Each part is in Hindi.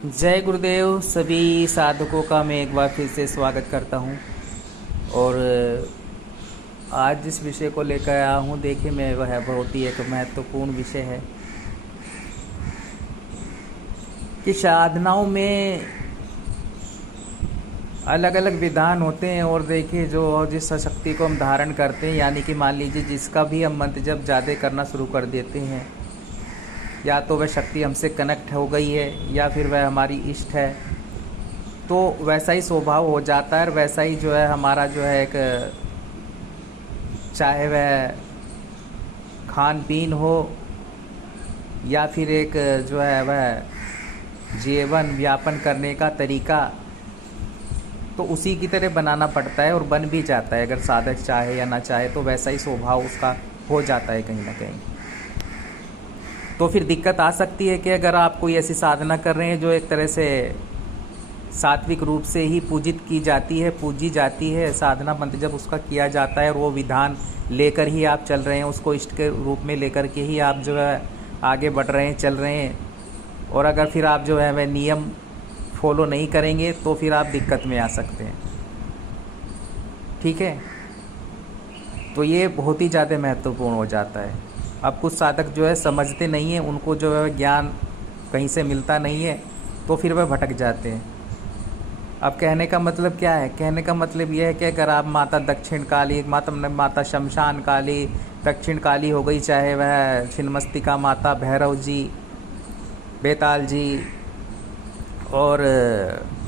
जय गुरुदेव। सभी साधकों का मैं एक बार फिर से स्वागत करता हूं। और आज जिस विषय को लेकर आया हूं, देखिए मैं वह बहुत ही एक महत्वपूर्ण विषय है कि साधनाओं में अलग अलग विधान होते हैं। और देखिए जो जिस शक्ति को हम धारण करते हैं, यानी कि मान लीजिए जिसका भी हम मंत्र जब ज़्यादा करना शुरू कर देते हैं, या तो वह शक्ति हमसे कनेक्ट हो गई है या फिर वह हमारी इष्ट है, तो वैसा ही स्वभाव हो जाता है। और वैसा ही जो है हमारा जो है एक, चाहे वह खान पीन हो या फिर एक जो है वह जीवन व्यापन करने का तरीका, तो उसी की तरह बनाना पड़ता है और बन भी जाता है। अगर साधक चाहे या ना चाहे तो वैसा ही स्वभाव उसका हो जाता है कहीं ना कहीं। तो फिर दिक्कत आ सकती है कि अगर आप कोई ऐसी साधना कर रहे हैं जो एक तरह से सात्विक रूप से ही पूजी जाती है, साधना मंत्र जब उसका किया जाता है और वो विधान लेकर ही आप चल रहे हैं, उसको इष्ट के रूप में लेकर के ही आप जो है आगे बढ़ रहे हैं, चल रहे हैं, और अगर फिर आप जो है वह नियम फॉलो नहीं करेंगे तो फिर आप दिक्कत में आ सकते हैं। ठीक है, तो ये बहुत ही ज़्यादा महत्वपूर्ण हो जाता है। अब कुछ साधक जो है समझते नहीं हैं, उनको जो है ज्ञान कहीं से मिलता नहीं है, तो फिर वह भटक जाते हैं। अब कहने का मतलब क्या है? कहने का मतलब यह है कि अगर आप माता दक्षिण काली, माता शमशान काली, दक्षिण काली हो गई, चाहे वह छिन्नमस्तिका माता, भैरव जी, बेताल जी और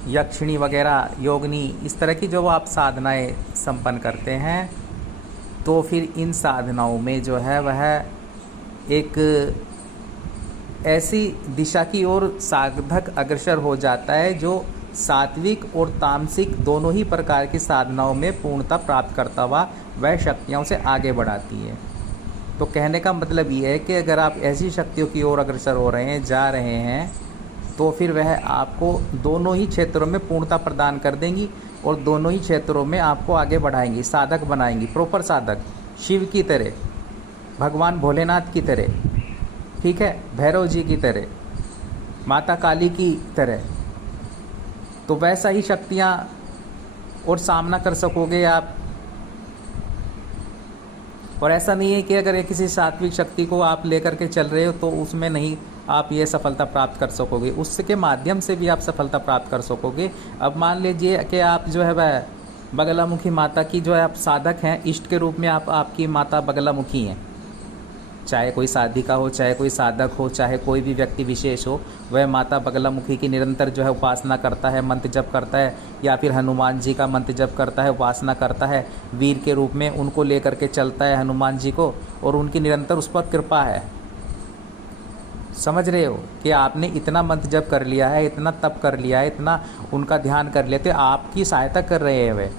यक्षिणी वगैरह, योगिनी, इस तरह की जो आप साधनाएं संपन्न करते हैं, तो फिर इन साधनाओं में जो है वह एक ऐसी दिशा की ओर साधक अग्रसर हो जाता है जो सात्विक और तामसिक दोनों ही प्रकार की साधनाओं में पूर्णता प्राप्त करता हुआ वह शक्तियों से आगे बढ़ाती है। तो कहने का मतलब ये है कि अगर आप ऐसी शक्तियों की ओर अग्रसर हो रहे हैं, जा रहे हैं, तो फिर वह आपको दोनों ही क्षेत्रों में पूर्णता प्रदान कर देंगी और दोनों ही क्षेत्रों में आपको आगे बढ़ाएंगी, साधक बनाएंगी, प्रॉपर साधक, शिव की तरह, भगवान भोलेनाथ की तरह, ठीक है, भैरव जी की तरह, माता काली की तरह। तो वैसा ही शक्तियाँ और सामना कर सकोगे आप। और ऐसा नहीं है कि अगर एक किसी सात्विक शक्ति को आप लेकर के चल रहे हो तो उसमें नहीं आप ये सफलता प्राप्त कर सकोगे, उसके माध्यम से भी आप सफलता प्राप्त कर सकोगे। अब मान लीजिए कि आप जो है वह बगलामुखी माता की जो है आप साधक हैं, इष्ट के रूप में आपकी माता बगलामुखी हैं, चाहे कोई साधिका हो, चाहे कोई साधक हो, चाहे कोई भी व्यक्ति विशेष हो, वह माता बगलामुखी की निरंतर जो है उपासना करता है, मंत्र जप करता है, या फिर हनुमान जी का मंत्र जप करता है, उपासना करता है, वीर के रूप में उनको लेकर के चलता है हनुमान जी को, और उनकी निरंतर उस पर कृपा है। समझ रहे हो कि आपने इतना मंत्र जप कर लिया है, इतना तप कर लिया है, इतना उनका ध्यान कर लिया, तो आपकी सहायता कर रहे हैं वे।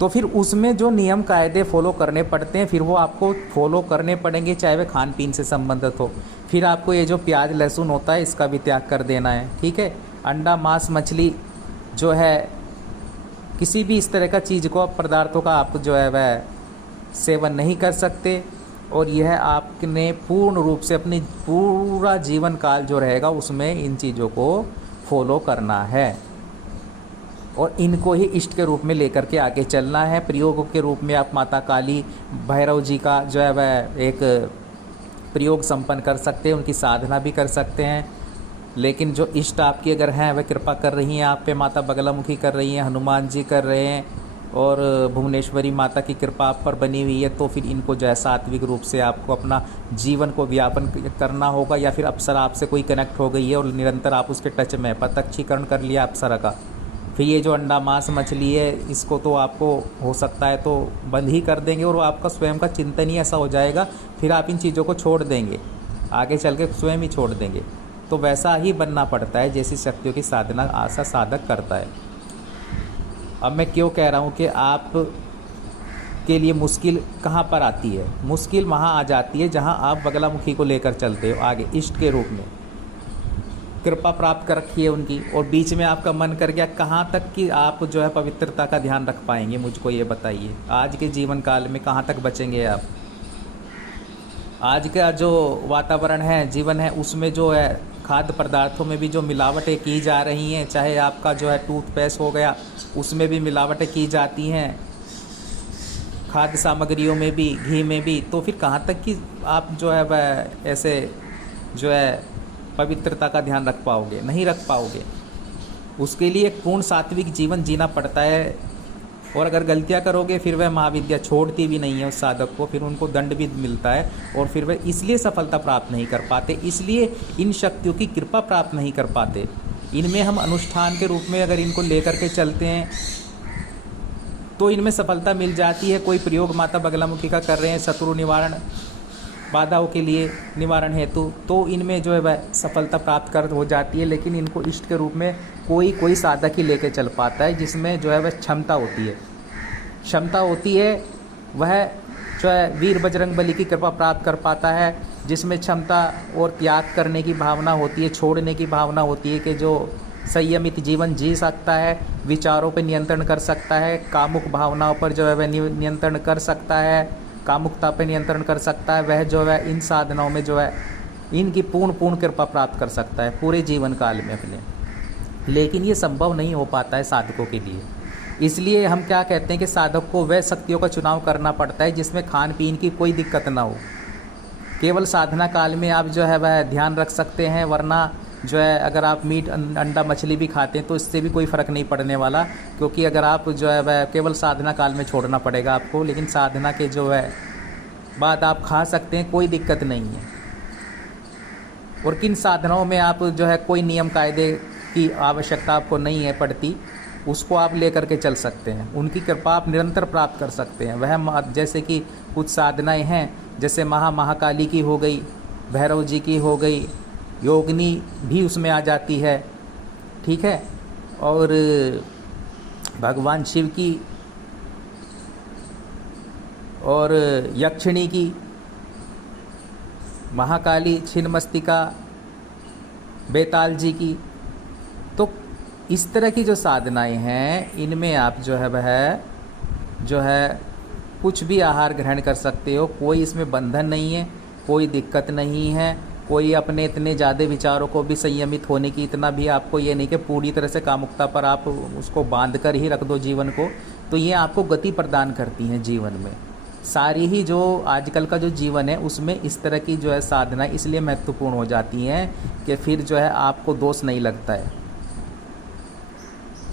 तो फिर उसमें जो नियम कायदे फॉलो करने पड़ते हैं, फिर वो आपको फॉलो करने पड़ेंगे, चाहे वह खान पीन से संबंधित हो। फिर आपको ये जो प्याज लहसुन होता है इसका भी त्याग कर देना है, ठीक है। अंडा मांस मछली जो है, किसी भी इस तरह का चीज़ को, पदार्थों का आप जो है वह सेवन नहीं कर सकते। और यह आपने पूर्ण रूप से अपनी पूरा जीवन काल जो रहेगा उसमें इन चीज़ों को फॉलो करना है और इनको ही इष्ट के रूप में लेकर के आगे चलना है। प्रयोग के रूप में आप माता काली, भैरव जी का जो है वह एक प्रयोग संपन्न कर सकते हैं, उनकी साधना भी कर सकते हैं। लेकिन जो इष्ट आपकी अगर हैं वह कृपा कर रही हैं आप पे, माता बगलामुखी कर रही हैं, हनुमान जी कर रहे हैं, और भुवनेश्वरी माता की कृपा आप पर बनी हुई है, तो फिर इनको जो है सात्विक रूप से आपको अपना जीवन को व्यापन करना होगा। या फिर अप्सरा आपसे कोई कनेक्ट हो गई है और निरंतर आप उसके टच में, प्रत्यक्षीकरण कर लिया अप्सरा का, फिर ये जो अंडा मांस मछली है इसको तो आपको हो सकता है तो बंद ही कर देंगे, और आपका स्वयं का चिंतन ही ऐसा हो जाएगा, फिर आप इन चीज़ों को छोड़ देंगे, आगे चल के स्वयं ही छोड़ देंगे। तो वैसा ही बनना पड़ता है जैसी शक्तियों की साधना आशा साधक करता है। अब मैं क्यों कह रहा हूँ कि आप के लिए मुश्किल कहाँ पर आती है? मुश्किल वहाँ आ जाती है जहाँ आप बगलामुखी को लेकर चलते हो आगे, इष्ट के रूप में कृपा प्राप्त कर रखी है उनकी, और बीच में आपका मन कर गया, कहाँ तक कि आप जो है पवित्रता का ध्यान रख पाएंगे? मुझको ये बताइए, आज के जीवन काल में कहाँ तक बचेंगे आप? आज का जो वातावरण है, जीवन है, उसमें जो है खाद्य पदार्थों में भी जो मिलावटें की जा रही हैं, चाहे आपका जो है टूथपेस्ट हो गया उसमें भी मिलावटें की जाती हैं, खाद्य सामग्रियों में भी, घी में भी, तो फिर कहाँ तक कि आप जो है वह ऐसे जो है पवित्रता का ध्यान रख पाओगे? नहीं रख पाओगे। उसके लिए एक पूर्ण सात्विक जीवन जीना पड़ता है। और अगर गलतियां करोगे फिर वह महाविद्या छोड़ती भी नहीं है उस साधक को, फिर उनको दंड भी मिलता है और फिर वह इसलिए सफलता प्राप्त नहीं कर पाते, इसलिए इन शक्तियों की कृपा प्राप्त नहीं कर पाते। इनमें हम अनुष्ठान के रूप में अगर इनको लेकर के चलते हैं तो इनमें सफलता मिल जाती है। कोई प्रयोग माता बगलामुखी का कर रहे हैं शत्रु निवारण, बाधाओं के लिए निवारण हेतु, तो इनमें जो है वह सफलता प्राप्त कर हो जाती है। लेकिन इनको इष्ट के रूप में कोई साधक ही लेके चल पाता है जिसमें जो है वह क्षमता होती है। क्षमता होती है वह जो है वीर बजरंग बली की कृपा प्राप्त कर पाता है, जिसमें क्षमता और त्याग करने की भावना होती है, छोड़ने की भावना होती है, कि जो संयमित जीवन जी सकता है, विचारों पर नियंत्रण कर सकता है, कामुक भावनाओं पर जो है वह नियंत्रण कर सकता है, कामुकता पर नियंत्रण कर सकता है, वह जो है इन साधनाओं में जो है इनकी पूर्ण कृपा प्राप्त कर सकता है पूरे जीवन काल में अपने। लेकिन ये संभव नहीं हो पाता है साधकों के लिए। इसलिए हम क्या कहते हैं कि साधक को वह शक्तियों का चुनाव करना पड़ता है जिसमें खान पीन की कोई दिक्कत ना हो। केवल साधना काल में आप जो है वह ध्यान रख सकते हैं, वरना जो है अगर आप मीट अंडा मछली भी खाते हैं तो इससे भी कोई फ़र्क नहीं पड़ने वाला, क्योंकि अगर आप जो है वह केवल साधना काल में छोड़ना पड़ेगा आपको। लेकिन साधना के जो है बाद आप खा सकते हैं, कोई दिक्कत नहीं है। और किन साधनाओं में आप जो है कोई नियम कायदे की आवश्यकता आपको नहीं है पड़ती, उसको आप लेकर के चल सकते हैं। उनकी कृपा आप निरंतर प्राप्त कर सकते हैं। वह जैसे कि कुछ साधनाएं हैं, जैसे महाकाली की हो गई, भैरव जी की हो गई, योगिनी भी उसमें आ जाती है, ठीक है, और भगवान शिव की और यक्षिणी की, महाकाली, छिन्नमस्तिका, बेताल जी की। तो इस तरह की जो साधनाएं हैं इनमें आप जो है वह जो है कुछ भी आहार ग्रहण कर सकते हो, कोई इसमें बंधन नहीं है, कोई दिक्कत नहीं है, कोई अपने इतने ज़्यादा विचारों को भी संयमित होने की इतना भी आपको ये नहीं कि पूरी तरह से कामुकता पर आप उसको बांध कर ही रख दो जीवन को। तो ये आपको गति प्रदान करती हैं जीवन में। सारी ही जो आजकल का जो जीवन है उसमें इस तरह की जो है साधना इसलिए महत्वपूर्ण हो जाती हैं कि फिर जो है आपको दोष नहीं लगता है,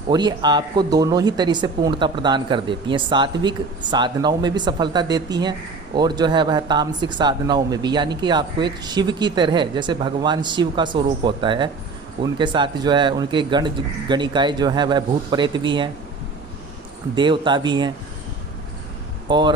और ये आपको दोनों ही तरह से पूर्णता प्रदान कर देती हैं। सात्विक साधनाओं में भी सफलता देती हैं और जो है वह तामसिक साधनाओं में भी, यानी कि आपको एक शिव की तरह, जैसे भगवान शिव का स्वरूप होता है, उनके साथ जो है उनके गणिकाएँ जो हैं वह भूत प्रेत भी हैं, देवता भी हैं, और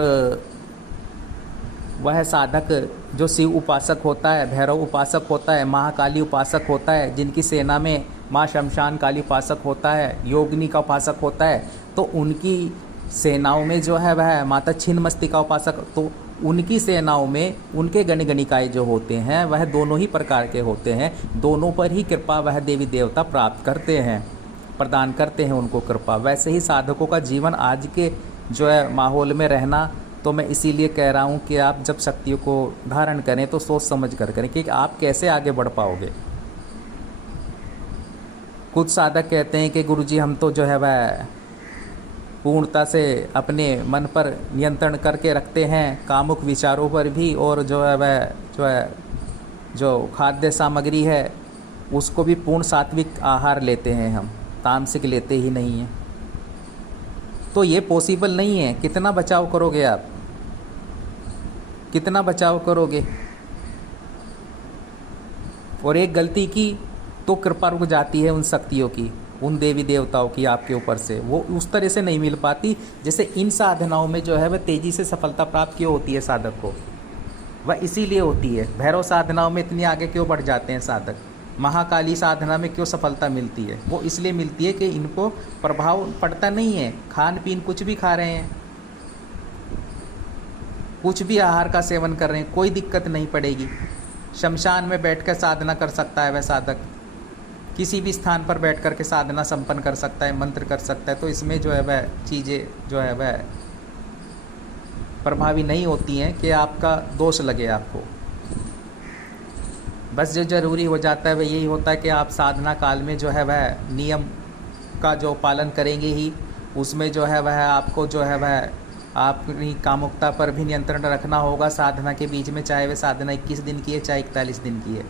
वह साधक जो शिव उपासक होता है, भैरव उपासक होता है, महाकाली उपासक होता है, जिनकी सेना में माँ शमशान काली उपासक होता है, योगिनी का उपासक होता है, तो उनकी सेनाओं में जो है वह माता छिन्नमस्तिका उपासक, तो उनकी सेनाओं में उनके गणिकाएँ जो होते हैं वह दोनों ही प्रकार के होते हैं। दोनों पर ही कृपा वह देवी देवता प्राप्त करते हैं, प्रदान करते हैं उनको कृपा। वैसे ही साधकों का जीवन आज के जो है माहौल में रहना, तो मैं इसीलिए कह रहा हूँ कि आप जब शक्तियों को धारण करें तो सोच समझ कर करें कि आप कैसे आगे बढ़ पाओगे। कुछ साधक कहते हैं कि गुरुजी हम तो जो है वह पूर्णता से अपने मन पर नियंत्रण करके रखते हैं, कामुक विचारों पर भी, और जो है वह जो खाद्य सामग्री है उसको भी पूर्ण सात्विक आहार लेते हैं, हम तामसिक लेते ही नहीं हैं। तो ये पॉसिबल नहीं है। कितना बचाव करोगे आप, कितना बचाव करोगे? और एक गलती की तो कृपा रुक जाती है उन शक्तियों की, उन देवी देवताओं की आपके ऊपर से, वो उस तरह से नहीं मिल पाती जैसे इन साधनाओं में जो है वह तेज़ी से सफलता प्राप्त क्यों होती है साधक को, वह इसीलिए होती है। भैरव साधनाओं में इतनी आगे क्यों बढ़ जाते हैं साधक, महाकाली साधना में क्यों सफलता मिलती है, वो इसलिए मिलती है कि इनको प्रभाव पड़ता नहीं है। खान पीन कुछ भी खा रहे हैं, कुछ भी आहार का सेवन कर रहे हैं, कोई दिक्कत नहीं पड़ेगी। शमशान में बैठकर साधना कर सकता है वह साधक, किसी भी स्थान पर बैठ कर के साधना संपन्न कर सकता है, मंत्र कर सकता है। तो इसमें जो है वह चीज़ें जो है वह प्रभावी नहीं होती हैं कि आपका दोष लगे आपको। बस जो ज़रूरी हो जाता है वह यही होता है कि आप साधना काल में जो है वह नियम का जो पालन करेंगे ही, उसमें जो है वह आपको जो है वह अपनी कामुकता पर भी नियंत्रण रखना होगा साधना के बीच में, चाहे वह साधना 21 दिन की है चाहे 41 दिन की है।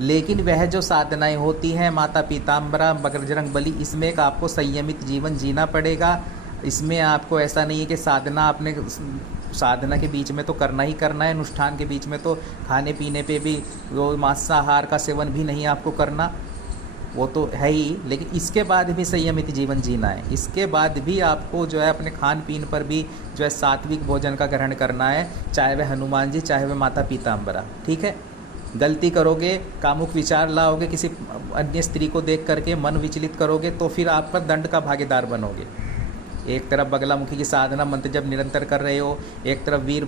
लेकिन वह जो साधनाएं होती हैं माता पीताम्बरा बजरंग बली, इसमें एक आपको संयमित जीवन जीना पड़ेगा। इसमें आपको ऐसा नहीं है कि साधना आपने साधना के बीच में तो करना ही करना है, अनुष्ठान के बीच में तो खाने पीने पे भी वो मांसाहार का सेवन भी नहीं आपको करना, वो तो है ही, लेकिन इसके बाद भी संयमित जीवन जीना है। इसके बाद भी आपको जो है अपने खान पीन पर भी जो है सात्विक भोजन का ग्रहण करना है, चाहे वह हनुमान जी चाहे वह माता पीताम्बरा। ठीक है, गलती करोगे, कामुक विचार लाओगे, किसी अन्य स्त्री को देख करके मन विचलित करोगे तो फिर आप पर दंड का भागीदार बनोगे। एक तरफ बगलामुखी की साधना मंत्र जब निरंतर कर रहे हो, एक तरफ वीर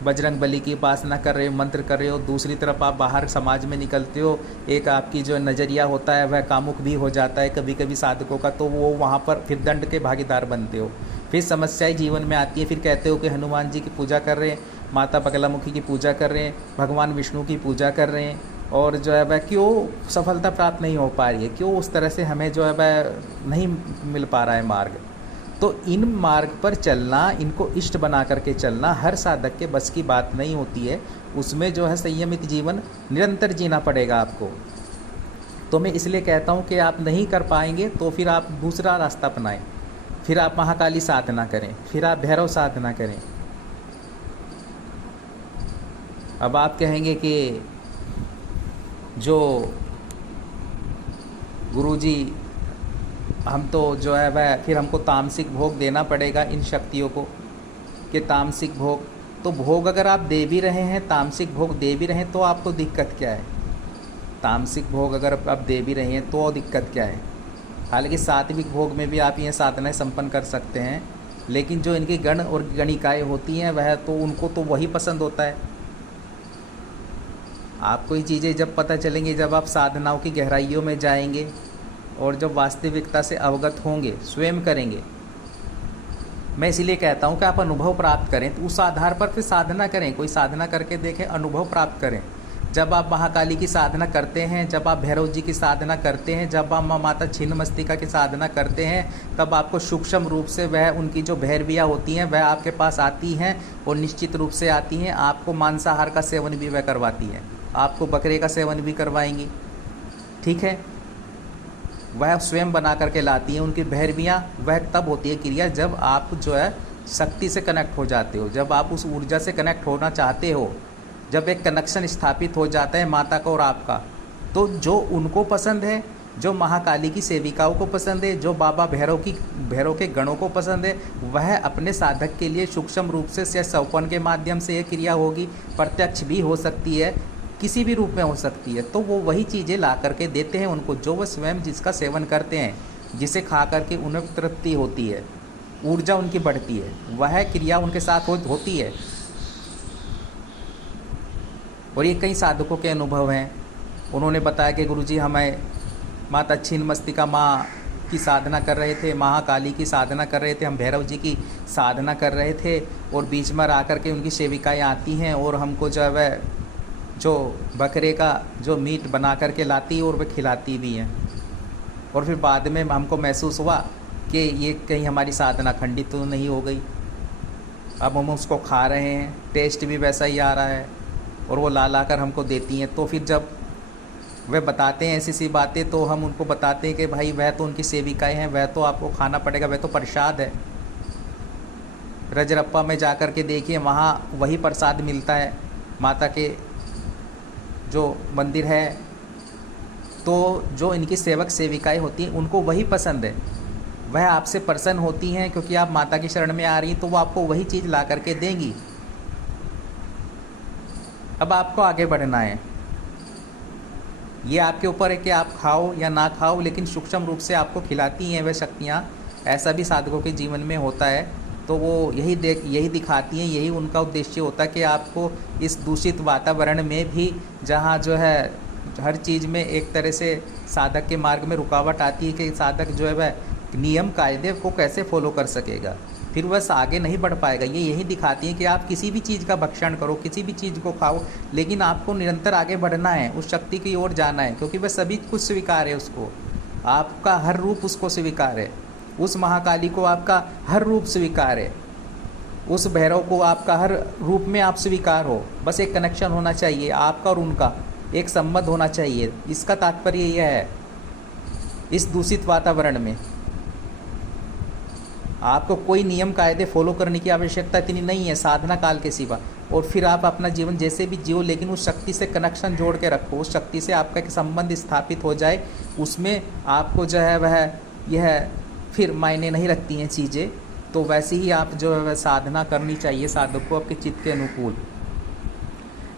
बजरंग बली की उपासना कर रहे हो, मंत्र कर रहे हो, दूसरी तरफ आप बाहर समाज में निकलते हो, एक आपकी जो नज़रिया होता है वह कामुक भी हो जाता है कभी कभी साधकों का, तो वो वहाँ पर फिर दंड के भागीदार बनते हो, फिर समस्याएं जीवन में आती है। फिर कहते हो कि हनुमान जी की पूजा कर रहे हैं, माता बगलामुखी की पूजा कर रहे हैं, भगवान विष्णु की पूजा कर रहे हैं, और जो है वह क्यों सफलता प्राप्त नहीं हो पा रही है, क्यों उस तरह से हमें जो है वह नहीं मिल पा रहा है मार्ग। तो इन मार्ग पर चलना, इनको इष्ट बना करके चलना हर साधक के बस की बात नहीं होती है। उसमें जो है संयमित जीवन निरंतर जीना पड़ेगा आपको। तो मैं इसलिए कहता हूँ कि आप नहीं कर पाएंगे तो फिर आप दूसरा रास्ता अपनाएं, फिर आप महाकाली साधना करें, फिर आप भैरव साधना करें। अब आप कहेंगे कि जो गुरुजी हम तो जो है वह फिर हमको तामसिक भोग देना पड़ेगा इन शक्तियों को, कि तामसिक भोग, तो भोग अगर आप दे भी रहे हैं, तामसिक भोग दे भी रहे हैं, तो आपको दिक्कत क्या है? तामसिक भोग अगर आप दे भी रहे हैं तो दिक्कत क्या है? हालांकि सात्विक भोग में भी आप ये साधनाएं संपन्न कर सकते हैं, लेकिन जो इनकी गण और गणिकाएँ होती हैं वह तो उनको तो वही पसंद होता है। आपको ये चीज़ें जब पता चलेंगी, जब आप साधनाओं की गहराइयों में जाएंगे और जब वास्तविकता से अवगत होंगे, स्वयं करेंगे। मैं इसीलिए कहता हूँ कि आप अनुभव प्राप्त करें, तो उस आधार पर फिर साधना करें, कोई साधना करके देखें, अनुभव प्राप्त करें। जब आप महाकाली की साधना करते हैं, जब आप भैरव जी की साधना करते हैं, जब आप माता छिन्नमस्तिका की साधना करते हैं, तब आपको सूक्ष्म रूप से वह उनकी जो भैरवियाँ होती हैं वह आपके पास आती हैं, और निश्चित रूप से आती हैं। आपको मांसाहार का सेवन भी वह करवाती हैं, आपको बकरे का सेवन भी करवाएंगी। ठीक है, वह स्वयं बना करके लाती हैं उनकी भैरवियाँ। वह तब होती है क्रिया जब आप जो है शक्ति से कनेक्ट हो जाते हो, जब आप उस ऊर्जा से कनेक्ट होना चाहते हो, जब एक कनेक्शन स्थापित हो जाता है माता का और आपका, तो जो उनको पसंद है, जो महाकाली की सेविकाओं को पसंद है, जो बाबा भैरव के गणों को पसंद है, वह अपने साधक के लिए सूक्ष्म रूप से सौपन के माध्यम से ये क्रिया होगी, प्रत्यक्ष भी हो सकती है, किसी भी रूप में हो सकती है। तो वो वही चीज़ें ला करके देते हैं उनको, जो वह स्वयं जिसका सेवन करते हैं, जिसे खा करके उन्हें तृप्ति होती है, ऊर्जा उनकी बढ़ती है, वह क्रिया उनके साथ होती है। और ये कई साधकों के अनुभव हैं। उन्होंने बताया कि गुरुजी हमें माता छिन्नमस्तिका माँ की साधना कर रहे थे, महाकाली की साधना कर रहे थे, हम भैरव जी की साधना कर रहे थे, और बीच में आकर के उनकी सेविकाएँ आती हैं और हमको जो है वह जो बकरे का जो मीट बना करके लाती है और वह खिलाती भी हैं। और फिर बाद में हमको महसूस हुआ कि ये कहीं हमारी साधना खंडित तो नहीं हो गई। अब हम उसको खा रहे हैं, टेस्ट भी वैसा ही आ रहा है, और वो ला कर हमको देती हैं। तो फिर जब वे बताते हैं ऐसी सी बातें, तो हम उनको बताते हैं कि भाई वह तो उनकी सेविकाएं हैं, वह तो आपको खाना पड़ेगा, वह तो प्रसाद है। रजरप्पा में जा कर के देखिए, वहाँ वही प्रसाद मिलता है, माता के जो मंदिर है। तो जो इनकी सेवक सेविकाएं होती हैं उनको वही पसंद है, वह आपसे प्रसन्न होती हैं, क्योंकि आप माता की शरण में आ रही हैं, तो वो आपको वही चीज़ ला करके देंगी। अब आपको आगे बढ़ना है, ये आपके ऊपर है कि आप खाओ या ना खाओ, लेकिन सूक्ष्म रूप से आपको खिलाती हैं वह शक्तियाँ। ऐसा भी साधकों के जीवन में होता है। तो वो यही दिखाती हैं, यही उनका उद्देश्य होता है कि आपको इस दूषित वातावरण में भी, जहाँ जो है हर चीज़ में एक तरह से साधक के मार्ग में रुकावट आती है कि साधक जो है वह नियम कायदे को कैसे फॉलो कर सकेगा। फिर बस आगे नहीं बढ़ पाएगा। ये यही दिखाती है कि आप किसी भी चीज़ का भक्षण करो, किसी भी चीज़ को खाओ, लेकिन आपको निरंतर आगे बढ़ना है, उस शक्ति की ओर जाना है, क्योंकि वह सभी कुछ स्वीकार है उसको, आपका हर रूप उसको स्वीकार है, उस महाकाली को आपका हर रूप स्वीकार है, उस भैरव को आपका हर रूप में आप स्वीकार हो। बस एक कनेक्शन होना चाहिए आपका और उनका, एक संबंध होना चाहिए। इसका तात्पर्य यह है। इस दूषित वातावरण में आपको कोई नियम कायदे फॉलो करने की आवश्यकता इतनी नहीं है साधना काल के सिवा। और फिर आप अपना जीवन जैसे भी जियो, लेकिन उस शक्ति से कनेक्शन जोड़ के रखो, उस शक्ति से आपका एक संबंध स्थापित हो जाए, उसमें आपको जो है वह यह फिर मायने नहीं रखती हैं चीज़ें। तो वैसे ही आप जो है वह साधना करनी चाहिए साधक को आपके चित्त के अनुकूल,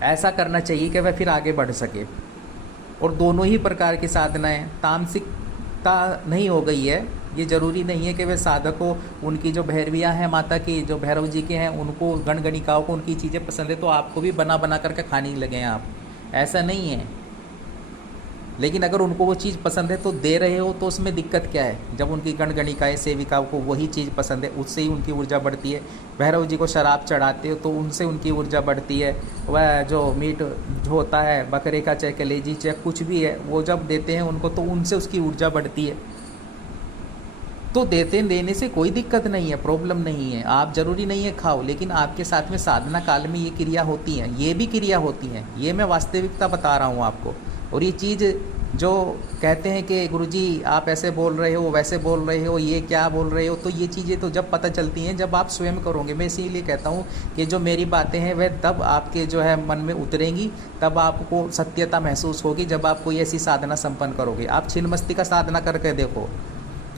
ऐसा करना चाहिए कि वह फिर आगे बढ़ सके। और दोनों ही प्रकार की साधनाएं, तामसिकता नहीं हो गई है, ये ज़रूरी नहीं है कि वे साधक को उनकी जो भैरवियाँ हैं माता की, जो भैरव जी के हैं, उनको गणगणिकाओं को उनकी चीज़ें पसंद है तो आपको भी बना बना करके खाने लगे हैं आप, ऐसा नहीं है। लेकिन अगर उनको वो चीज़ पसंद है तो दे रहे हो तो उसमें दिक्कत क्या है। जब उनकी गणगणिकाएँ सेविकाओं को वही चीज़ पसंद है, उससे ही उनकी ऊर्जा बढ़ती है। भैरव जी को शराब चढ़ाते हो तो उनसे उनकी ऊर्जा बढ़ती है। वह जो मीट जो होता है बकरे का, चाहे कलेजी, चाहे कुछ भी है, वो जब देते हैं उनको तो उनसे उसकी ऊर्जा बढ़ती है। तो देने से कोई दिक्कत नहीं है, प्रॉब्लम नहीं है। आप ज़रूरी नहीं है खाओ, लेकिन आपके साथ में साधना काल में ये क्रिया होती हैं, ये भी क्रिया होती हैं। ये मैं वास्तविकता बता रहा हूँ आपको। और ये चीज़ जो कहते हैं कि गुरुजी आप ऐसे बोल रहे हो, वैसे बोल रहे हो, ये क्या बोल रहे हो, तो ये चीज़ें तो जब पता चलती हैं जब आप स्वयं करोगे। मैं इसीलिए कहता हूँ कि जो मेरी बातें हैं वह तब आपके जो है मन में उतरेंगी, तब आपको सत्यता महसूस होगी जब आप कोई ऐसी साधना संपन्न करोगे। आप छिन्नमस्ती का साधना करके देखो,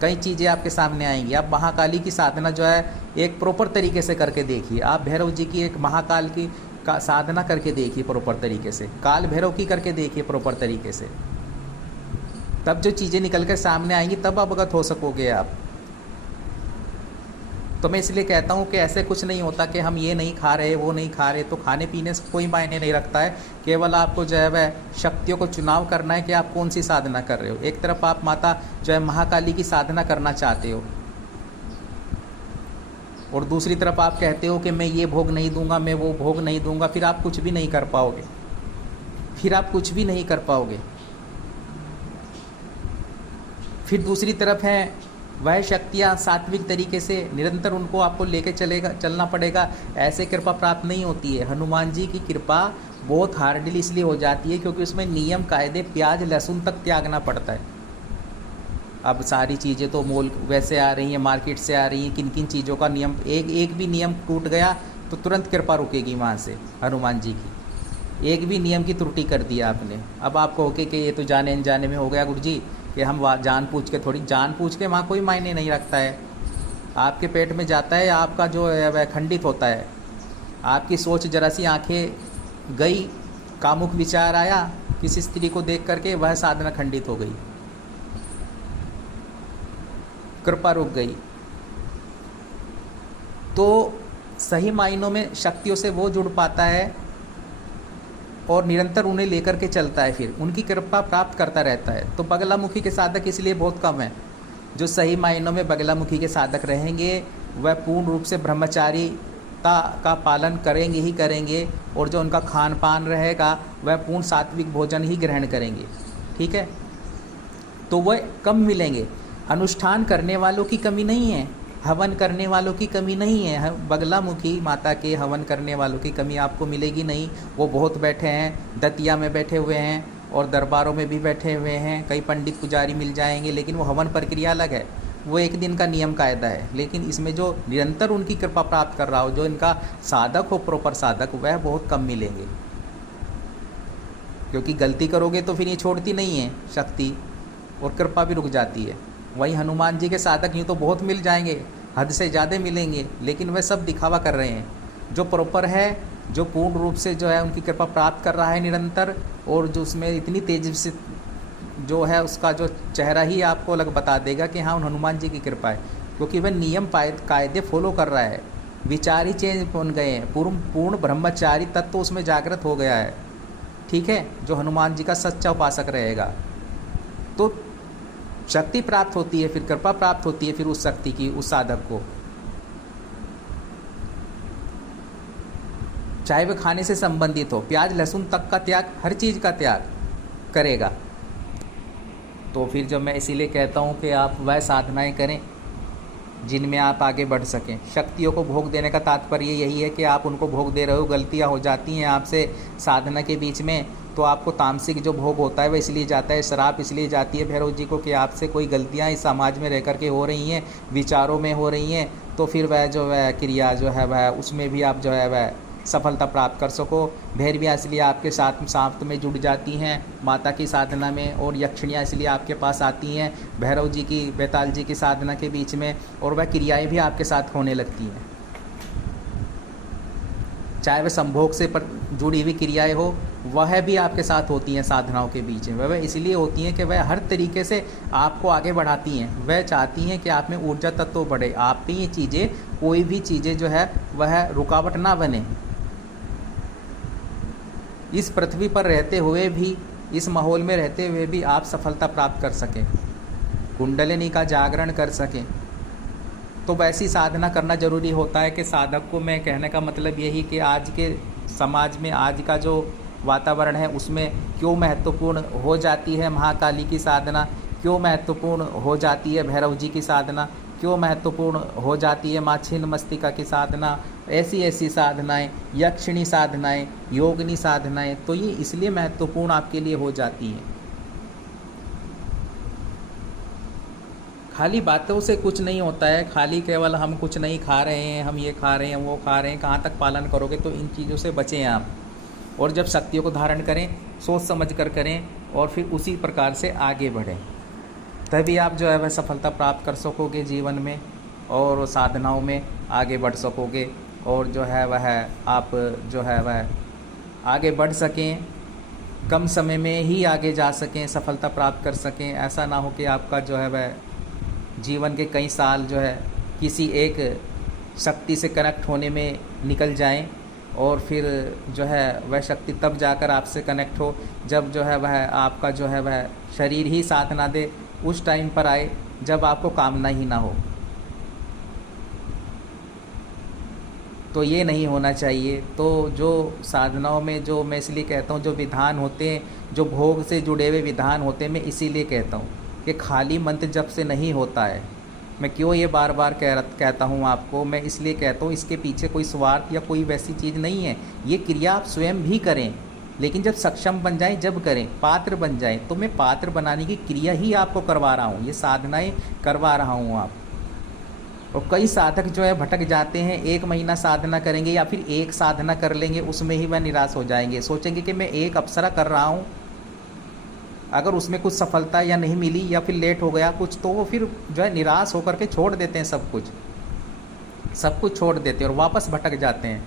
कई चीज़ें आपके सामने आएंगी। आप महाकाली की साधना जो है एक प्रॉपर तरीके से करके देखिए। आप भैरव जी की एक महाकाल की का साधना करके देखिए प्रॉपर तरीके से, काल भैरव की करके देखिए प्रॉपर तरीके से, तब जो चीज़ें निकल कर सामने आएंगी तब अवगत हो सकोगे आप। तो मैं इसलिए कहता हूँ कि ऐसे कुछ नहीं होता कि हम ये नहीं खा रहे, वो नहीं खा रहे, तो खाने पीने से कोई मायने नहीं रखता है। केवल आपको जो है वह शक्तियों को चुनाव करना है कि आप कौन सी साधना कर रहे हो। एक तरफ आप माता जो है महाकाली की साधना करना चाहते हो, और दूसरी तरफ आप कहते हो कि मैं ये भोग नहीं दूंगा, मैं वो भोग नहीं दूंगा, फिर आप कुछ भी नहीं कर पाओगे, फिर आप कुछ भी नहीं कर पाओगे। फिर दूसरी तरफ है वह शक्तियाँ सात्विक तरीके से निरंतर उनको आपको लेके चलना पड़ेगा। ऐसे कृपा प्राप्त नहीं होती है। हनुमान जी की कृपा बहुत हार्डली इसलिए हो जाती है क्योंकि उसमें नियम कायदे, प्याज लहसुन तक त्यागना पड़ता है। अब सारी चीज़ें तो मोल वैसे आ रही हैं, मार्केट से आ रही हैं, किन किन चीज़ों का नियम, एक भी नियम टूट गया तो तुरंत कृपा रुकेगी वहाँ से। हनुमान जी की एक भी नियम की त्रुटि कर दिया आपने, अब आप कहोगे कि ये तो जाने अनजाने में हो गया गुरुजी, कि हम जान पूछ के, थोड़ी जान पूछ के वहाँ कोई मायने नहीं रखता है। आपके पेट में जाता है, आपका जो है वह खंडित होता है। आपकी सोच जरा सी आंखें गई, कामुक विचार आया किसी स्त्री को देख करके, वह साधना खंडित हो गई, कृपा रुक गई। तो सही मायनों में शक्तियों से वो जुड़ पाता है और निरंतर उन्हें लेकर के चलता है, फिर उनकी कृपा प्राप्त करता रहता है। तो बगलामुखी के साधक इसलिए बहुत कम है। जो सही मायनों में बगलामुखी के साधक रहेंगे वह पूर्ण रूप से ब्रह्मचारिता का पालन करेंगे ही करेंगे, और जो उनका खान पान रहेगा वह पूर्ण सात्विक भोजन ही ग्रहण करेंगे। ठीक है, तो वह कम मिलेंगे। अनुष्ठान करने वालों की कमी नहीं है, हवन करने वालों की कमी नहीं है। बगलामुखी माता के हवन करने वालों की कमी आपको मिलेगी नहीं। वो बहुत बैठे हैं, दतिया में बैठे हुए हैं और दरबारों में भी बैठे हुए हैं, कई पंडित पुजारी मिल जाएंगे, लेकिन वो हवन प्रक्रिया अलग है, वो एक दिन का नियम कायदा है। लेकिन इसमें जो निरंतर उनकी कृपा प्राप्त कर रहा हो, जो इनका साधक हो, प्रॉपर साधक, वह बहुत कम मिलेंगे। क्योंकि गलती करोगे तो फिर ये छोड़ती नहीं है शक्ति, और कृपा भी रुक जाती है। वहीं हनुमान जी के साधक यूँ तो बहुत मिल जाएंगे, हद से ज़्यादा मिलेंगे, लेकिन वह सब दिखावा कर रहे हैं। जो प्रॉपर है, जो पूर्ण रूप से जो है उनकी कृपा प्राप्त कर रहा है निरंतर, और जो उसमें इतनी तेजी से जो है उसका जो चेहरा ही आपको अलग बता देगा कि हाँ हनुमान जी की कृपा है, क्योंकि वह नियम कायदे फॉलो कर रहा है। विचार ही चेंज बन गए हैं, पूर्ण ब्रह्मचारी तत्व उसमें जागृत हो गया है। ठीक है, जो हनुमान जी का सच्चा उपासक रहेगा तो शक्ति प्राप्त होती है, फिर कृपा प्राप्त होती है फिर उस शक्ति की, उस साधक को। चाहे वह खाने से संबंधित हो, प्याज लहसुन तक का त्याग, हर चीज़ का त्याग करेगा। तो फिर जब मैं इसीलिए कहता हूँ कि आप वह साधनाएं करें जिनमें आप आगे बढ़ सकें। शक्तियों को भोग देने का तात्पर्य यही है कि आप उनको भोग दे रहे हो, गलतियाँ हो जाती हैं आपसे साधना के बीच में, तो आपको तामसिक जो भोग होता है वह इसलिए जाता है, श्राप इसलिए जाती है भैरव जी को कि आपसे कोई गलतियाँ इस समाज में रह कर के हो रही हैं, विचारों में हो रही हैं, तो फिर वह जो वह क्रिया जो है वह उसमें भी आप जो है वह सफलता प्राप्त कर सको। भैरवियाँ इसलिए आपके साथ में जुड़ जाती हैं माता की साधना में, और यक्षिणियाँ इसलिए आपके पास आती हैं भैरव जी की, बेताल जी की साधना के बीच में, और वह क्रियाएं भी आपके साथ होने लगती हैं। चाहे वह संभोग से जुड़ी हुई क्रियाएं हो, वह भी आपके साथ होती हैं साधनाओं के बीच में। वह इसलिए होती हैं कि वह हर तरीके से आपको आगे बढ़ाती हैं। वह चाहती हैं कि आप में ऊर्जा तत्व बढ़े, आप पे ये चीज़ें, कोई भी चीज़ें जो है वह रुकावट ना बने। इस पृथ्वी पर रहते हुए भी, इस माहौल में रहते हुए भी आप सफलता प्राप्त कर सकें, कुंडलिनी का जागरण कर सकें। तो वैसी साधना करना जरूरी होता है कि साधक को, मैं कहने का मतलब यही कि आज के समाज में, आज का जो वातावरण है उसमें क्यों महत्वपूर्ण हो जाती है महाकाली की साधना, क्यों महत्वपूर्ण हो जाती है भैरव जी की साधना, क्यों महत्वपूर्ण हो जाती है माँ छिन्नमस्तिका की साधना, ऐसी ऐसी साधनाएं, यक्षिणी साधनाएं, योगिनी साधनाएं, तो ये इसलिए महत्वपूर्ण आपके लिए हो जाती हैं। खाली बातों से कुछ नहीं होता है, खाली केवल हम कुछ नहीं खा रहे हैं, हम ये खा रहे हैं, वो खा रहे हैं, कहाँ तक पालन करोगे? तो इन चीज़ों से बचें आप, और जब शक्तियों को धारण करें सोच समझ कर करें, और फिर उसी प्रकार से आगे बढ़ें, तभी आप जो है वह सफलता प्राप्त कर सकोगे जीवन में, और साधनाओं में आगे बढ़ सकोगे, और जो है वह आप जो है वह आगे बढ़ सकें, कम समय में ही आगे जा सकें, सफलता प्राप्त कर सकें। ऐसा ना हो कि आपका जो है वह जीवन के कई साल जो है किसी एक शक्ति से कनेक्ट होने में निकल जाएं, और फिर जो है वह शक्ति तब जाकर आपसे कनेक्ट हो जब जो है वह आपका जो है वह शरीर ही साथ ना दे, उस टाइम पर आए जब आपको कामना ही ना हो। तो ये नहीं होना चाहिए। तो जो साधनाओं में, जो मैं इसलिए कहता हूँ, जो विधान होते हैं, जो भोग से जुड़े हुए विधान होते हैं, मैं इसीलिए कहता हूँ कि खाली मंत्र जप से नहीं होता है। मैं क्यों ये बार बार कहता हूँ आपको, मैं इसलिए कहता हूँ इसके पीछे कोई स्वार्थ या कोई वैसी चीज़ नहीं है। ये क्रिया आप स्वयं भी करें, लेकिन जब सक्षम बन जाएं, जब करें, पात्र बन जाएं। तो मैं पात्र बनाने की क्रिया ही आपको करवा रहा हूँ, ये साधनाएं करवा रहा हूँ आप। और कई साधक जो है भटक जाते हैं, 1 महीना साधना करेंगे या फिर एक साधना कर लेंगे, उसमें ही वह निराश हो जाएंगे। सोचेंगे कि मैं एक अप्सरा कर रहा हूँ, अगर उसमें कुछ सफलता या नहीं मिली या फिर लेट हो गया कुछ, तो वो फिर जो है निराश होकर के छोड़ देते हैं, सब कुछ छोड़ देते हैं और वापस भटक जाते हैं,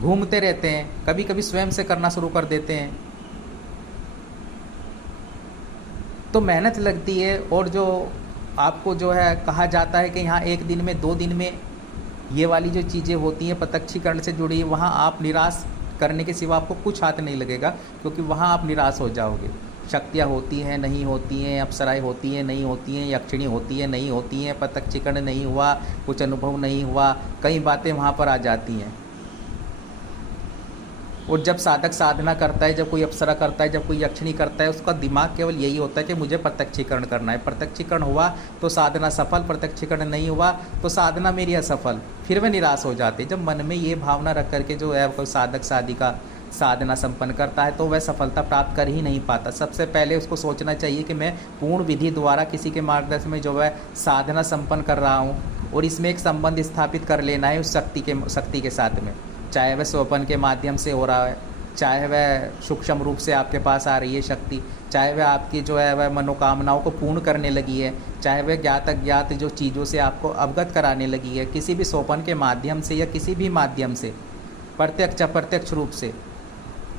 घूमते रहते हैं। कभी कभी स्वयं से करना शुरू कर देते हैं। तो मेहनत लगती है, और जो आपको जो है कहा जाता है कि यहाँ 1 दिन में 2 दिन में ये वाली जो चीज़ें होती हैं प्रत्यक्षीकरण से जुड़ी, वहाँ आप निराश करने के सिवा आपको कुछ हाथ नहीं लगेगा, क्योंकि वहाँ आप निराश हो जाओगे। शक्तियाँ होती हैं, नहीं होती हैं, अप्सराएं होती हैं, नहीं होती हैं, यक्षिणी होती हैं, नहीं होती हैं, प्रत्यक्षीकरण नहीं हुआ, कुछ अनुभव नहीं हुआ, कई बातें वहाँ पर आ जाती हैं। और जब साधक साधना करता है, जब कोई अप्सरा करता है, जब कोई यक्षिणी करता है, उसका दिमाग केवल यही होता है कि मुझे प्रत्यक्षीकरण करना है। प्रत्यक्षीकरण हुआ तो साधना सफल, प्रत्यक्षीकरण नहीं हुआ तो साधना मेरी असफल। फिर वे निराश हो जाते। जब मन में ये भावना रख करके जो है कोई साधक साधिका साधना संपन्न करता है, तो वह सफलता प्राप्त कर ही नहीं पाता। सबसे पहले उसको सोचना चाहिए कि मैं पूर्ण विधि द्वारा किसी के मार्गदर्शन में जो है साधना संपन्न कर रहा हूँ, और इसमें एक संबंध स्थापित कर लेना है उस शक्ति के साथ में। चाहे वह स्वपन के माध्यम से हो रहा है, चाहे वह सूक्ष्म रूप से आपके पास आ रही है शक्ति, चाहे वह आपकी जो है वह मनोकामनाओं को पूर्ण करने लगी है, चाहे वह ज्ञात अज्ञात जो चीज़ों से आपको अवगत कराने लगी है, किसी भी स्वपन के माध्यम से या किसी भी माध्यम से, प्रत्यक्ष अप्रत्यक्ष रूप से।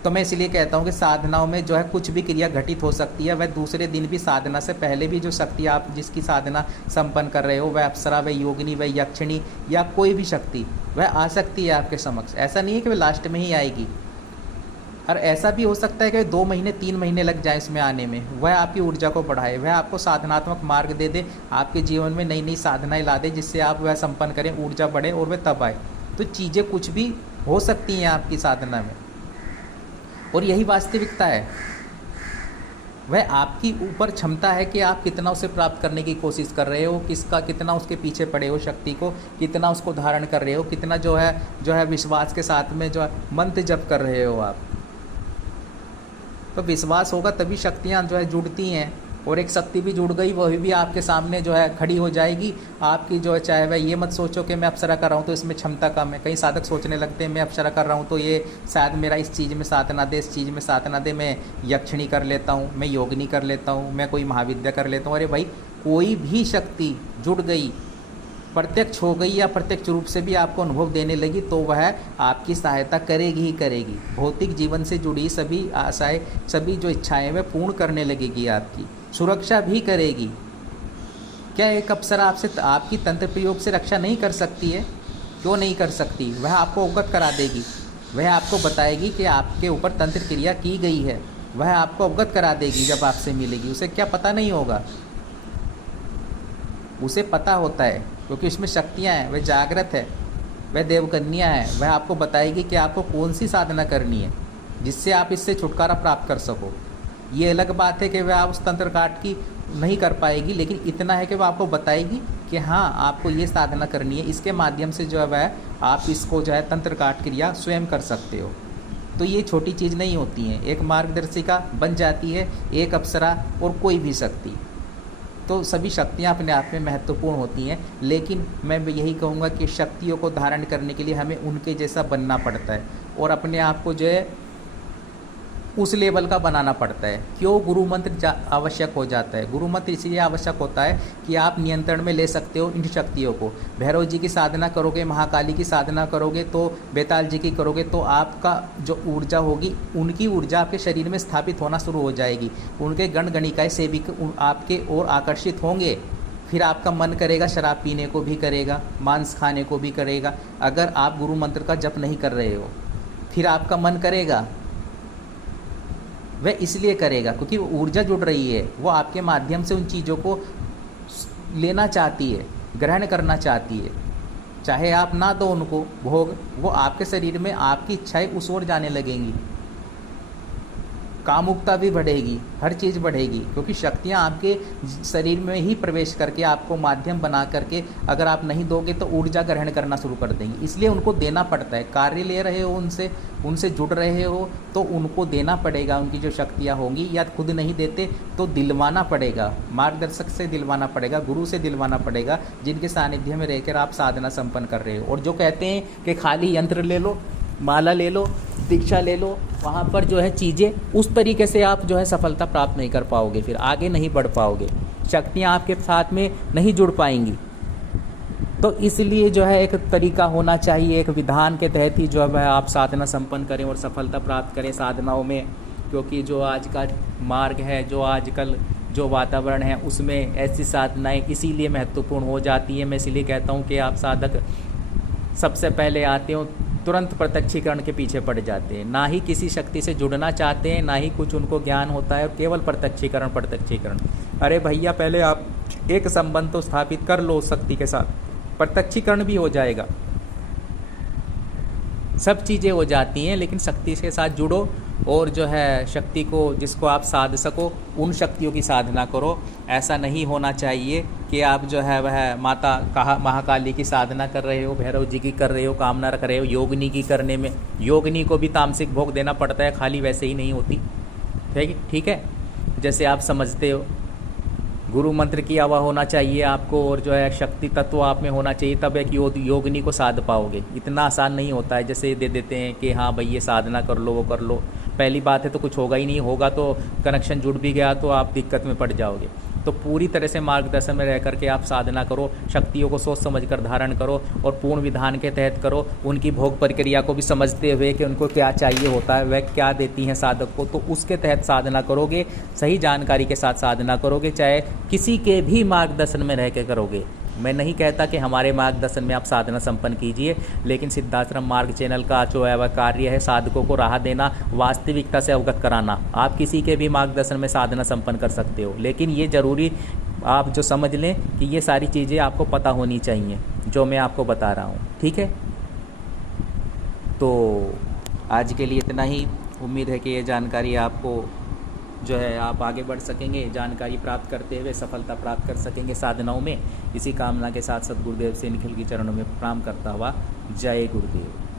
तो मैं इसलिए कहता हूँ कि साधनाओं में जो है कुछ भी क्रिया घटित हो सकती है। वह दूसरे दिन भी, साधना से पहले भी जो शक्ति आप जिसकी साधना संपन्न कर रहे हो, वह अप्सरा, वह योगिनी, वह यक्षिणी या कोई भी शक्ति, वह आ सकती है आपके समक्ष। ऐसा नहीं है कि वह लास्ट में ही आएगी, और ऐसा भी हो सकता है कि 2 महीने 3 महीने लग जाए इसमें आने में। वह आपकी ऊर्जा को बढ़ाए, वह आपको साधनात्मक मार्ग दे दे, आपके जीवन में नई नई साधनाएँ ला दे, जिससे आप वह संपन्न करें, ऊर्जा बढ़े और वह तब आए। तो चीज़ें कुछ भी हो सकती हैं आपकी साधना में, और यही वास्तविकता है। वह आपकी ऊपर क्षमता है कि आप कितना उसे प्राप्त करने की कोशिश कर रहे हो, किसका कितना उसके पीछे पड़े हो, शक्ति को कितना उसको धारण कर रहे हो, कितना जो है विश्वास के साथ में जो है मंत्र जप कर रहे हो आप। तो विश्वास होगा तभी शक्तियाँ जो है जुड़ती हैं, और एक शक्ति भी जुड़ गई वही भी आपके सामने जो है खड़ी हो जाएगी आपकी जो है। चाहे वह ये मत सोचो कि मैं अप्सरा कर रहा हूँ तो इसमें क्षमता कम है। कई साधक सोचने लगते हैं मैं अप्सरा कर रहा हूँ तो ये शायद मेरा इस चीज़ में साथ ना दे, इस चीज़ में साथ ना दे, मैं यक्षिणी कर लेता हूँ, मैं योगिनी कर लेता हूँ, मैं कोई महाविद्या कर लेता हूँ। अरे भाई, कोई भी शक्ति जुड़ गई, प्रत्यक्ष हो गई या प्रत्यक्ष रूप से भी आपको अनुभव देने लगी तो वह आपकी सहायता करेगी ही करेगी। भौतिक जीवन से जुड़ी सभी आशाएं, सभी जो इच्छाएं वह पूर्ण करने लगेगी, आपकी सुरक्षा भी करेगी। क्या एक अप्सरा आपसे आपकी तंत्र प्रयोग से रक्षा नहीं कर सकती है? क्यों नहीं कर सकती? वह आपको अवगत करा देगी, वह आपको बताएगी कि आपके ऊपर तंत्र क्रिया की गई है, वह आपको अवगत करा देगी। जब आपसे मिलेगी उसे क्या पता नहीं होगा? उसे पता होता है क्योंकि उसमें शक्तियाँ हैं, वह जागृत है, वह देवकन्या है। वह आपको बताएगी कि आपको कौन सी साधना करनी है जिससे आप इससे छुटकारा प्राप्त कर सको। ये अलग बात है कि वह आप उस तंत्र काट की नहीं कर पाएगी, लेकिन इतना है कि वह आपको बताएगी कि हाँ आपको ये साधना करनी है, इसके माध्यम से जो है वह आप इसको जो है तंत्र काट क्रिया स्वयं कर सकते हो। तो ये छोटी चीज़ नहीं होती है, एक मार्गदर्शिका बन जाती है एक अप्सरा और कोई भी शक्ति। तो सभी शक्तियाँ अपने आप में महत्वपूर्ण होती हैं, लेकिन मैं यही कहूँगा कि शक्तियों को धारण करने के लिए हमें उनके जैसा बनना पड़ता है और अपने आप को जो है उस लेवल का बनाना पड़ता है। क्यों गुरु मंत्र आवश्यक हो जाता है? गुरु मंत्र इसलिए आवश्यक होता है कि आप नियंत्रण में ले सकते हो इन शक्तियों को। भैरव जी की साधना करोगे, महाकाली की साधना करोगे, तो बेताल जी की करोगे, तो आपका जो ऊर्जा होगी उनकी ऊर्जा आपके शरीर में स्थापित होना शुरू हो जाएगी। उनके गण गणिकाएँ सेविक आपके ओर आकर्षित होंगे। फिर आपका मन करेगा शराब पीने को भी करेगा, मांस खाने को भी करेगा। अगर आप गुरु मंत्र का जप नहीं कर रहे हो फिर आपका मन करेगा, वह इसलिए करेगा क्योंकि वो ऊर्जा जुड़ रही है, वो आपके माध्यम से उन चीज़ों को लेना चाहती है, ग्रहण करना चाहती है। चाहे आप ना दो उनको भोग, वो आपके शरीर में आपकी इच्छाएं उस ओर जाने लगेंगी, कामुकता भी बढ़ेगी, हर चीज़ बढ़ेगी, क्योंकि शक्तियाँ आपके शरीर में ही प्रवेश करके आपको माध्यम बना करके अगर आप नहीं दोगे तो ऊर्जा ग्रहण करना शुरू कर देंगी। इसलिए उनको देना पड़ता है। कार्य ले रहे हो उनसे जुड़ रहे हो तो उनको देना पड़ेगा। उनकी जो शक्तियाँ होंगी या खुद नहीं देते तो दिलवाना पड़ेगा, मार्गदर्शक से दिलवाना पड़ेगा, गुरु से दिलवाना पड़ेगा, जिनके सानिध्य में रहकर आप साधना संपन्न कर रहे हो। और जो कहते हैं कि खाली यंत्र ले लो, माला ले लो, दीक्षा ले लो, वहाँ पर जो है चीज़ें उस तरीके से आप जो है सफलता प्राप्त नहीं कर पाओगे, फिर आगे नहीं बढ़ पाओगे, शक्तियाँ आपके साथ में नहीं जुड़ पाएंगी। तो इसलिए जो है एक तरीका होना चाहिए, एक विधान के तहत ही जो है आप साधना संपन्न करें और सफलता प्राप्त करें साधनाओं में। क्योंकि जो आज का मार्ग है, जो आजकल जो वातावरण है, उसमें ऐसी साधनाएँ इसीलिए महत्वपूर्ण हो जाती है। मैं इसीलिए कहता हूँ कि आप साधक सबसे पहले आते हो तुरंत प्रत्यक्षीकरण के पीछे पड़ जाते हैं, ना ही किसी शक्ति से जुड़ना चाहते हैं, ना ही कुछ उनको ज्ञान होता है, और केवल प्रत्यक्षीकरण। अरे भैया, पहले आप एक संबंध तो स्थापित कर लो उस शक्ति के साथ, प्रत्यक्षीकरण भी हो जाएगा, सब चीज़ें हो जाती हैं। लेकिन शक्ति के साथ जुड़ो और जो है शक्ति को जिसको आप साध सको उन शक्तियों की साधना करो। ऐसा नहीं होना चाहिए कि आप जो है वह माता महाकाली की साधना कर रहे हो, भैरव जी की कर रहे हो, कामना रख रहे हो, योगिनी की करने में योगिनी को भी तामसिक भोग देना पड़ता है, खाली वैसे ही नहीं होती। ठीक है, जैसे आप समझते हो गुरु मंत्र की हवा होना चाहिए आपको, और जो है शक्ति तत्व आप में होना चाहिए, तब एक योगिनी को साध पाओगे। इतना आसान नहीं होता है जैसे दे देते हैं कि हाँ भाई ये साधना कर लो, वो कर लो। पहली बात है तो कुछ होगा ही नहीं, होगा तो कनेक्शन जुड़ भी गया तो आप दिक्कत में पड़ जाओगे। तो पूरी तरह से मार्गदर्शन में रह करके आप साधना करो, शक्तियों को सोच समझ कर धारण करो और पूर्ण विधान के तहत करो। उनकी भोग प्रक्रिया को भी समझते हुए कि उनको क्या चाहिए होता है, वह क्या देती हैं साधक को, तो उसके तहत साधना करोगे, सही जानकारी के साथ साधना करोगे, चाहे किसी के भी मार्गदर्शन में रह के करोगे। मैं नहीं कहता कि हमारे मार्गदर्शन में आप साधना संपन्न कीजिए, लेकिन सिद्धाश्रम मार्ग चैनल का जो है वह कार्य है साधकों को राह देना, वास्तविकता से अवगत कराना। आप किसी के भी मार्गदर्शन में साधना संपन्न कर सकते हो, लेकिन ये ज़रूरी आप जो समझ लें कि ये सारी चीज़ें आपको पता होनी चाहिए जो मैं आपको बता रहा हूँ। ठीक है, तो आज के लिए इतना ही। उम्मीद है कि ये जानकारी आपको जो है आप आगे बढ़ सकेंगे, जानकारी प्राप्त करते हुए सफलता प्राप्त कर सकेंगे साधनाओं में। इसी कामना के साथ सद्गुरुदेव से निखिल के चरणों में प्रणाम करता हुआ जय गुरुदेव।